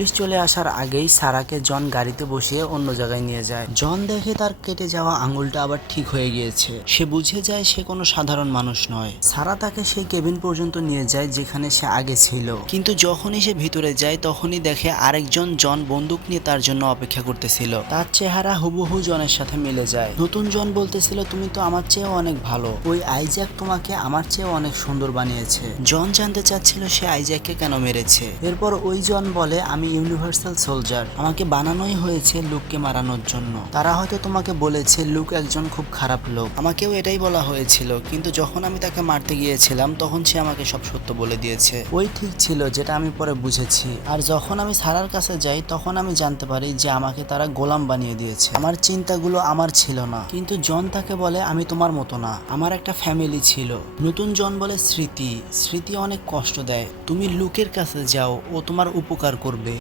Police চলে আসার আগেই সারাকে জন গাড়িতে বসিয়ে অন্য জায়গায় নিয়ে যায়। জন দেখে তার কেটে যাওয়া আঙুলটা আবার ঠিক হয়ে গিয়েছে। সে বুঝে যায় সে কোনো সাধারণ মানুষ নয়। সারা তাকে সেই কেবিন পর্যন্ত নিয়ে যায় যেখানে সে আগে ছিল, কিন্তু যখনই সে ভিতরে যায় তখনই দেখে আরেকজন জন বন্দুক নিয়ে তার জন্য অপেক্ষা করতেছিল। তার চেহারা হুবহু জনের সাথে মিলে যায়। নতুন জন বলতেছিল, তুমি তো আমার চেয়েও অনেক ভালো, ওই আইজ্যাক তোমাকে আমার চেয়েও অনেক সুন্দর বানিয়েছে। জন জানতে চাচ্ছিল সে আইজ্যাককে কেন মেরেছে। এরপর ওই জন বলে, আমি ইউনিভার্সাল সোলজার, আমাকে বানানোই হয়েছে লুককে মারানোর জন্য। তারা হয়তো তোমাকে বলেছে লুক একজন খুব খারাপ লোক, আমাকেও এটাই বলা হয়েছিল, কিন্তু যখন আমি তাকে মারতে গিয়েছিলাম তখন সে আমাকে সব সত্য বলে দিয়েছে। ওই ঠিক ছিল, যেটা আমি পরে বুঝেছি। আর যখন আমি সারার কাছে যাই তখন আমি জানতে পারি যে আমাকে তারা গোলাম বানিয়ে দিয়েছে। আমার চিন্তাগুলো আমার ছিল না। কিন্তু জন তাকে বলে, আমি তোমার মতো না, আমার একটা ফ্যামিলি ছিল। নতুন জন বলে, স্মৃতি অনেক কষ্ট দেয়, তুমি লুকের কাছে যাও, ও তোমার উপকার করবে।